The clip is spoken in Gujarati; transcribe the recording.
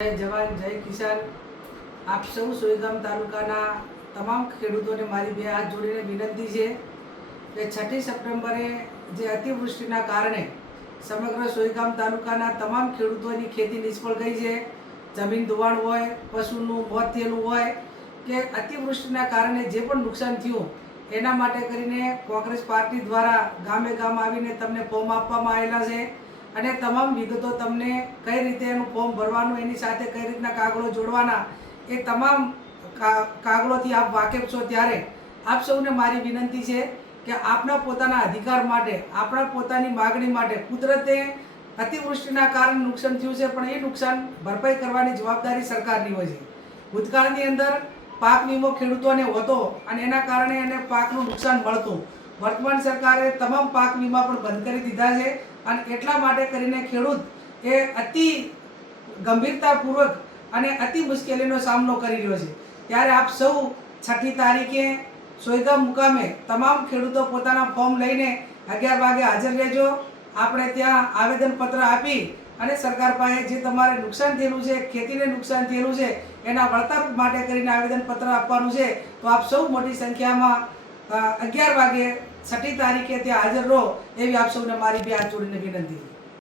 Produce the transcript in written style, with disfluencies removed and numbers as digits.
જય જવાન જય કિસાન। આપ સૌ સોયગામ તાલુકાના તમામ ખેડૂતોને મારી બે હાથ જોડીને વિનંતી છે કે 6 સપ્ટેમ્બરે જે અતિવૃષ્ટિના કારણે સમગ્ર સોયગામ તાલુકાના તમામ ખેડૂતોની ખેતી નિષ્ફળ ગઈ છે। જમીન ધોવાણ હોય, પશુનું મોત થયેલું હોય કે અતિવૃષ્ટિના કારણે જે પણ નુકસાન થયું એના માટે કરીને કોંગ્રેસ પાર્ટી દ્વારા ગામે ગામ આવીને તમને ફોર્મ આપવામાં આવેલા છે અને તમામ વિગતો તમને કઈ રીતે એનું ફોર્મ ભરવાનું, એની સાથે કઈ રીતના કાગળો જોડવાના એ તમામ કાગળોથી આપ વાકેફ છો। ત્યારે આપ સૌને મારી વિનંતી છે કે આપના પોતાના અધિકાર માટે, આપણા પોતાની માગણી માટે કુદરતે અતિવૃષ્ટિના કારણે નુકસાન થયું છે પણ એ નુકસાન ભરપાઈ કરવાની જવાબદારી સરકારની હોય છે। ભૂતકાળની અંદર પાક વીમો ખેડૂતોને હતો અને એના કારણે એને પાકનું નુકસાન મળતું। વર્તમાન સરકારે તમામ પાક વીમા પણ બંધ કરી દીધા છે અને એટલા માટે કરીને ખેડૂત એ અતિ ગંભીરતાપૂર્વક અને અતિ મુશ્કેલીનો સામનો કરી રહ્યો છે। ત્યારે આપ સૌ 6મી તારીખે સોયગામ મુકામે તમામ ખેડૂતો પોતાના ફોર્મ લઈને 11 વાગે હાજર રહેજો। આપણે ત્યાં આવેદનપત્ર આપી અને સરકાર પાસે જે તમારે નુકસાન થયેલું છે, ખેતીને નુકસાન થયેલું છે એના વળતર માટે કરીને આવેદનપત્ર આપવાનું છે। તો આપ સૌ મોટી સંખ્યામાં 11 વાગે 6મી તારીખે ત્યાં હાજર રહો એવી આપ સૌને મારી બે હાથ જોડીને વિનંતી।